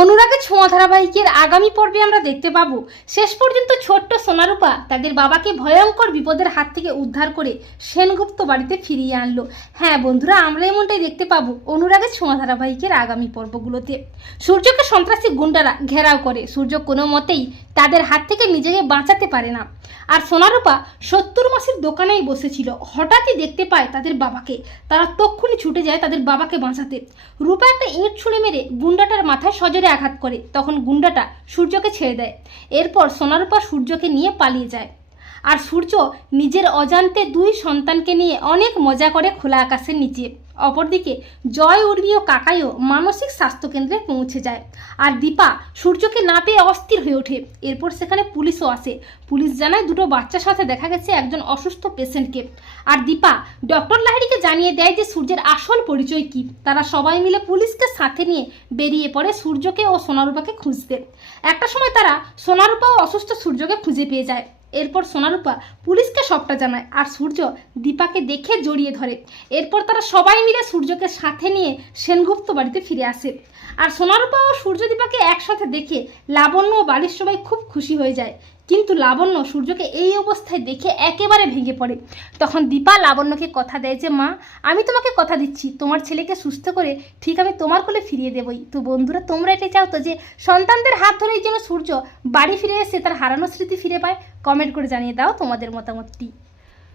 অনুরাগের ছোঁয়া ধারাবাহিকের আগামী পর্বে আমরা দেখতে পাব। শেষ পর্যন্ত ছোট্ট সোনারূপা তাদের বাবাকে ভয়ঙ্কর বিপদের হাত থেকে উদ্ধার করে সেনগুপ্ত বাড়িতে ফিরিয়ে আনলো। হ্যাঁ বন্ধুরা, আমরা এমনটাই দেখতে পাবো অনুরাগের ছোঁয়া ধারাবাহিকের আগামী পর্বগুলোতে। সূর্যকে সন্ত্রাসী গুন্ডারা ঘেরাও করে। সূর্য কোনো মতেই তাদের হাত থেকে নিজেকে বাঁচাতে পারে না। আর সোনারূপা সত্তর মাসের দোকানেই বসেছিল। হঠাৎই দেখতে পায় তাদের বাবাকে। তারা তক্ষুনি ছুটে যায় তাদের বাবাকে বাঁচাতে। রূপা একটা ইঁট ছুঁড়ে মেরে গুন্ডাটার মাথায় সজোরে আঘাত করে। তখন গুন্ডাটা সূর্যকে ছেড়ে দেয়। এরপর সোনারূপা সূর্যকে নিয়ে পালিয়ে যায়। আর সূর্য নিজের অজান্তে দুই সন্তানকে নিয়ে অনেক মজা করে খোলা আকাশের নিচে। অপরদিকে জয় উর্মি ও কাকাইও মানসিক স্বাস্থ্যকেন্দ্রে পৌঁছে যায়। আর দীপা সূর্যকে না পেয়ে অস্থির হয়ে ওঠে। এরপর সেখানে পুলিশও আসে। পুলিশ জানায় দুটো বাচ্চার সাথে দেখা গেছে একজন অসুস্থ পেশেন্টকে। আর দীপা ডক্টর লাহিড়িকে জানিয়ে দেয় যে সূর্যের আসল পরিচয় কী। তারা সবাই মিলে পুলিশকে সাথে নিয়ে বেরিয়ে পড়ে সূর্যকে ও সোনারূপাকে খুঁজতে। একটা সময় তারা সোনারূপা ও অসুস্থ সূর্যকে খুঁজে পেয়ে যায়। এরপর সোনারূপা পুলিশকে সবটা জানায় আর সূর্য দীপাকে দেখে জড়িয়ে ধরে। এরপর তারা সবাই মিলে সূর্যকে সাথে নিয়ে সেনগুপ্ত বাড়িতে ফিরে আসে। আর সোনারূপা ও সূর্য দীপাকে একসাথে দেখে লাবণ্য ও বাড়ির সবাই খুব খুশি হয়ে যায়। কিন্তু লাবণ্য সূর্যকে এই অবস্থায় দেখে একেবারে ভেঙে পড়ে। তখন দীপা লাবণ্যকে কথা দেয় যে, মা, আমি তোমাকে কথা দিচ্ছি। তোমার ছেলেকে সুস্থ করে ঠিক আমি তোমার কোলে ফিরিয়ে দেবই। তো বন্ধুরা, তোমরা এটা চাও তো যে, সন্তানদের হাত ধরেই যেন সূর্য বাড়ি ফিরে এসে তার হারানো স্মৃতি ফিরে পায়? কমেন্ট করে জানিয়ে দাও তোমাদের মতামতটি।